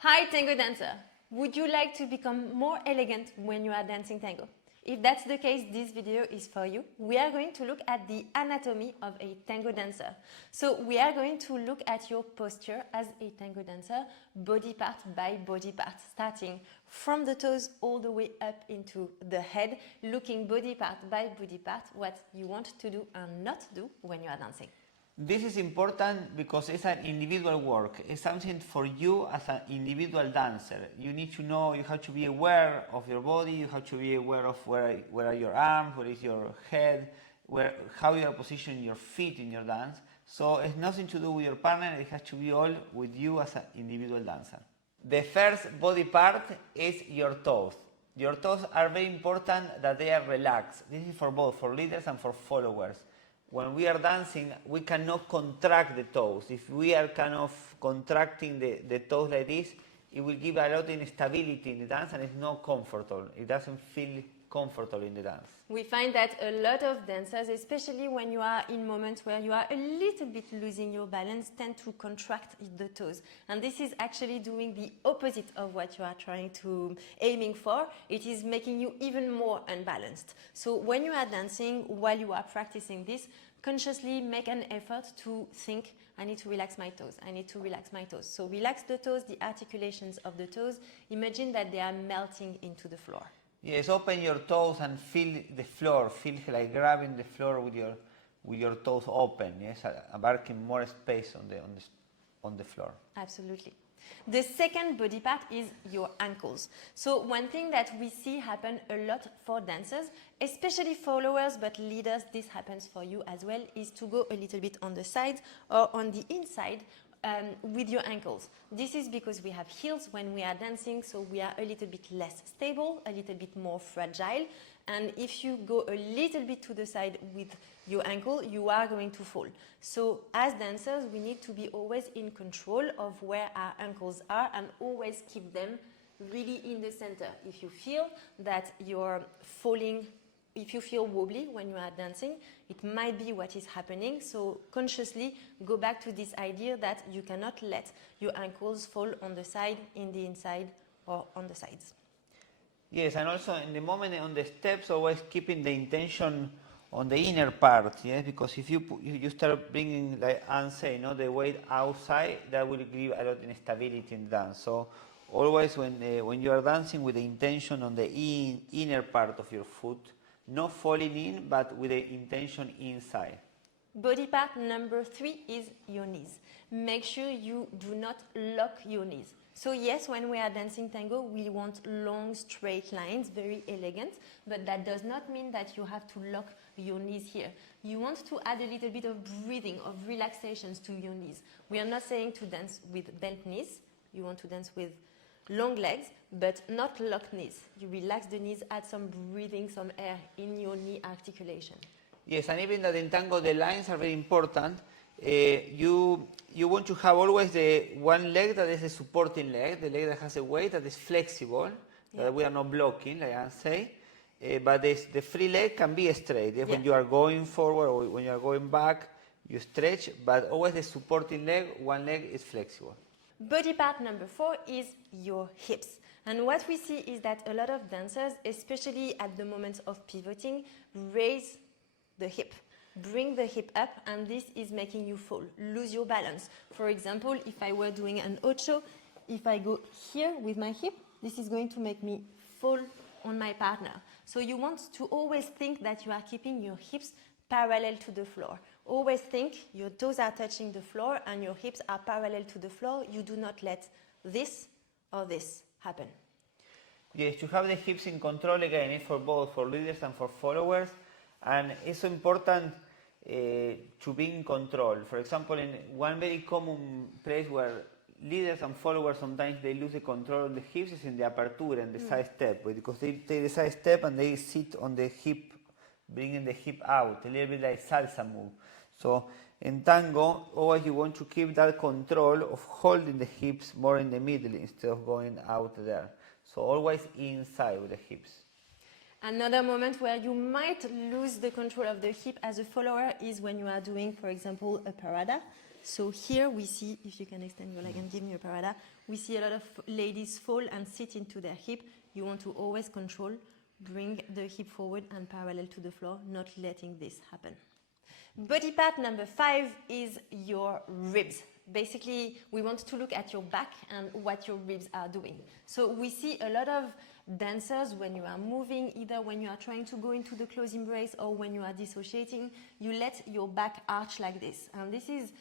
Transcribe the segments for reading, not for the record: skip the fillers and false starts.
Hi Tango dancer! Would you like to become more elegant when you are dancing tango? If that's the case, this video is for you. We are going to look at the anatomy of a tango dancer. So we are going to look at your posture as a tango dancer, body part by body part, starting from the toes all the way up into the head, looking body part by body part, what you want to do and not do when you are dancing. This is important because it's an individual work. It's something for you as an individual dancer. You need to know, you have to be aware of your body, you have to be aware of where are your arms, where is your head, how you are positioning your feet in your dance. So it's nothing to do with your partner, it has to be all with you as an individual dancer. The first body part is your toes. Your toes are very important that they are relaxed. This is for both, for leaders and for followers. When we are dancing, we cannot contract the toes. If we are kind of contracting the toes like this, it will give a lot of instability in the dance and it's not comfortable. It doesn't feel comfortable in the dance. We find that a lot of dancers, especially when you are in moments where you are a little bit losing your balance, tend to contract the toes. And this is actually doing the opposite of what you are trying to aiming for. It is making you even more unbalanced. So when you are dancing, while you are practicing this, consciously make an effort to think, I need to relax my toes, I need to relax my toes. So relax the toes, the articulations of the toes. Imagine that they are melting into the floor. Yes, open your toes and feel the floor. Feel like grabbing the floor with your toes open. Yes, abarking more space on the floor. Absolutely. The second body part is your ankles. So one thing that we see happen a lot for dancers, especially followers but leaders, this happens for you as well, is to go a little bit on the sides or on the inside with your ankles. This is because we have heels when we are dancing, so we are a little bit less stable, a little bit more fragile. And if you go a little bit to the side with your ankle, you are going to fall. So as dancers, we need to be always in control of where our ankles are and always keep them really in the center. If you feel that you're falling, if you feel wobbly when you are dancing, it might be what is happening. So consciously go back to this idea that you cannot let your ankles fall on the side, in the inside, or on the sides. Yes, and also in the moment on the steps, always keeping the intention on the inner part, yes, because if you start bringing, like Anne say, the weight outside, that will give a lot of instability in the dance. So always when you are dancing with the intention on the inner part of your foot, not falling in, but with the intention inside. Body part number 3 is your knees. Make sure you do not lock your knees. So yes, when we are dancing tango, we want long, straight lines, very elegant, but that does not mean that you have to lock your knees here. You want to add a little bit of breathing, of relaxations to your knees. We are not saying to dance with bent knees. You want to dance with long legs, but not locked knees. You relax the knees, add some breathing, some air in your knee articulation. Yes, and even that in tango the lines are very important. You want to have always the one leg that is a supporting leg, the leg that has a weight that is flexible, that we are not blocking, like I say. But the free leg can be straight. Yeah? When you are going forward or when you are going back, you stretch, but always the supporting leg, one leg is flexible. Body part number 4 is your hips. And what we see is that a lot of dancers, especially at the moment of pivoting, raise the hip. Bring the hip up, and this is making you fall, lose your balance. For example, if I were doing an ocho, if I go here with my hip, this is going to make me fall on my partner. So you want to always think that you are keeping your hips parallel to the floor. Always think your toes are touching the floor and your hips are parallel to the floor. You do not let this or this happen. Yes, to have the hips in control again is for both, for leaders and for followers. And it's so important to be in control. For example, in one very common place where leaders and followers sometimes they lose the control of the hips is in the apertura, in the side step, because they take the side step and they sit on the hip, bringing the hip out, a little bit like salsa move. So in tango, always you want to keep that control of holding the hips more in the middle instead of going out there. So always inside with the hips. Another moment where you might lose the control of the hip as a follower is when you are doing, for example, a parada. So here we see, if you can extend your leg and give me a parada, we see a lot of ladies fall and sit into their hip. You want to always control, bring the hip forward and parallel to the floor, not letting this happen. Body part number 5 is your ribs. Basically, we want to look at your back and what your ribs are doing. So we see a lot of dancers when you are moving, either when you are trying to go into the close embrace or when you are dissociating, you let your back arch like this. And this is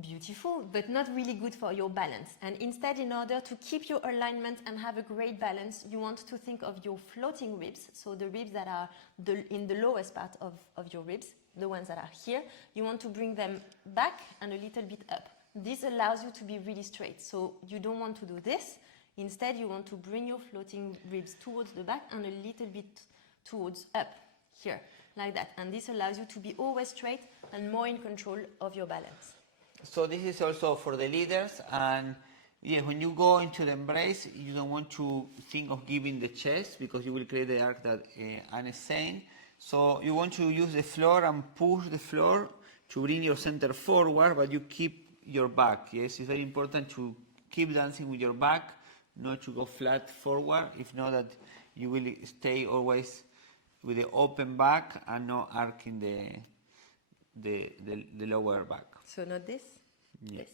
beautiful, but not really good for your balance. And instead, in order to keep your alignment and have a great balance, you want to think of your floating ribs, so the ribs that are in the lowest part of your ribs, the ones that are here. You want to bring them back and a little bit up. This allows you to be really straight. So you don't want to do this. Instead, you want to bring your floating ribs towards the back and a little bit towards up here, like that. And this allows you to be always straight and more in control of your balance. So this is also for the leaders, and yeah, when you go into the embrace, you don't want to think of giving the chest because you will create the arc that Anne is saying. So you want to use the floor and push the floor to bring your center forward, but you keep your back. Yes, it's very important to keep dancing with your back, not to go flat forward. If not, that you will stay always with the open back and not arcing the lower back. So not this? Yes. This.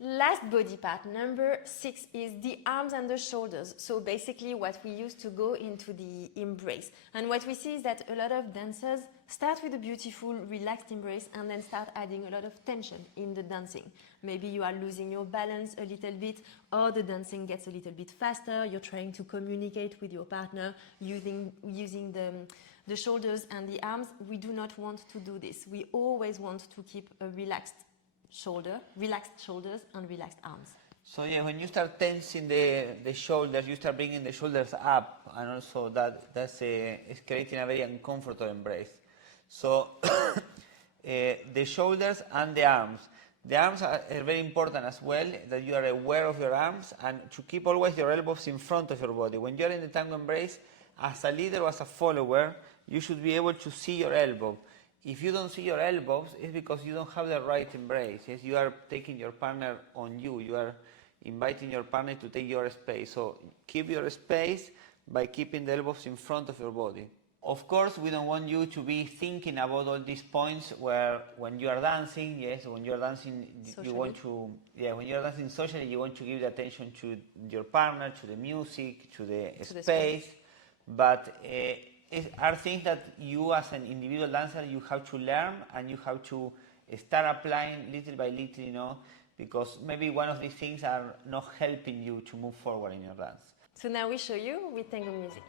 Last body part, number 6, is the arms and the shoulders. So basically what we use to go into the embrace. And what we see is that a lot of dancers start with a beautiful, relaxed embrace and then start adding a lot of tension in the dancing. Maybe you are losing your balance a little bit, or the dancing gets a little bit faster. You're trying to communicate with your partner using the shoulders and the arms. We do not want to do this. We always want to keep a relaxed shoulders and relaxed arms. So yeah, when you start tensing the shoulders, you start bringing the shoulders up, and also that's is creating a very uncomfortable embrace. So the shoulders and the arms. The arms are very important as well, that you are aware of your arms and to keep always your elbows in front of your body. When you are in the tango embrace, as a leader or as a follower, you should be able to see your elbow. If you don't see your elbows, it's because you don't have the right embrace. Yes, you are taking your partner on you. You are inviting your partner to take your space. So keep your space by keeping the elbows in front of your body. Of course, we don't want you to be thinking about all these points where when you are dancing, yes, when you are dancing, Socially. you want to, when you are dancing socially, you want to give the attention to your partner, to the music, to the space. But are things that you as an individual dancer, you have to learn and you have to start applying little by little, because maybe one of these things are not helping you to move forward in your dance. So now we show you with tango music.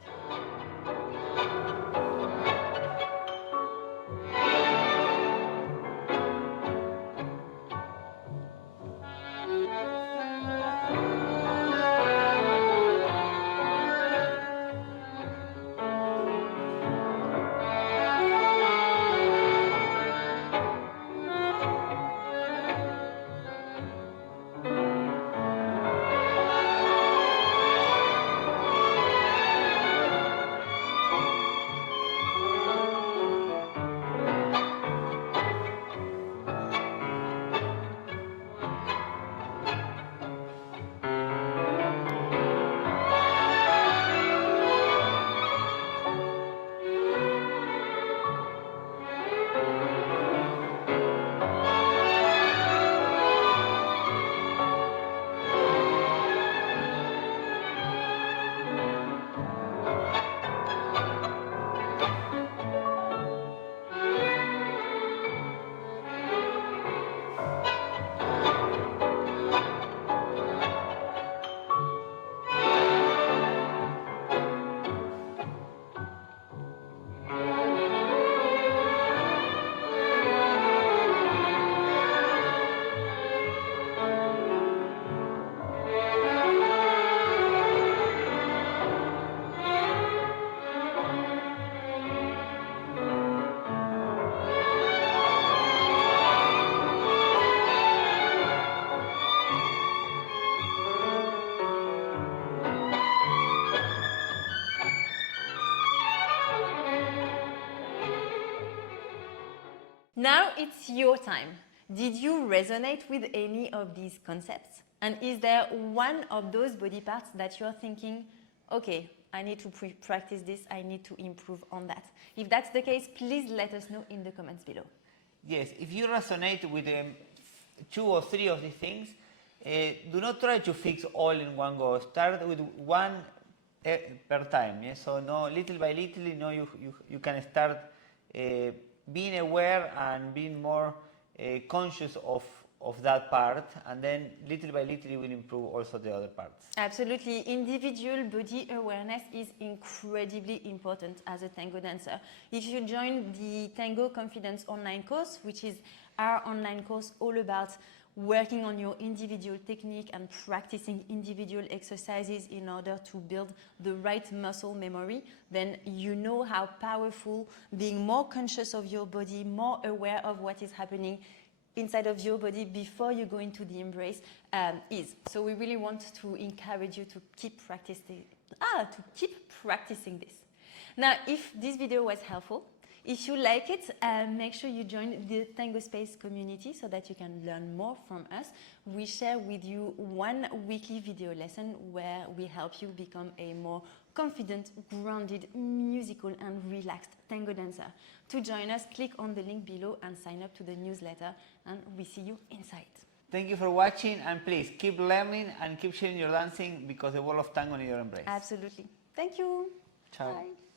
Now it's your time. Did you resonate with any of these concepts? And is there one of those body parts that you're thinking, okay, I need to practice this, I need to improve on that? If that's the case, please let us know in the comments below. Yes, if you resonate with 2 or 3 of these things, do not try to fix all in one go. Start with one per time. Yeah? So no, little by little, you can start being aware and being more conscious of that part, and then little by little you will improve also the other parts. Absolutely. Individual body awareness is incredibly important as a tango dancer. If you join the Tango Confidence online course, which is our online course all about working on your individual technique and practicing individual exercises in order to build the right muscle memory, then you know how powerful being more conscious of your body, more aware of what is happening inside of your body before you go into the embrace is. So we really want to encourage you to keep practicing this. Now, if this video was helpful, if you like it, make sure you join the Tango Space community so that you can learn more from us. We share with you one weekly video lesson where we help you become a more confident, grounded, musical and relaxed tango dancer. To join us, click on the link below and sign up to the newsletter, and we see you inside. Thank you for watching, and please keep learning and keep sharing your dancing, because the world of tango needs your embrace. Absolutely. Thank you. Ciao. Bye.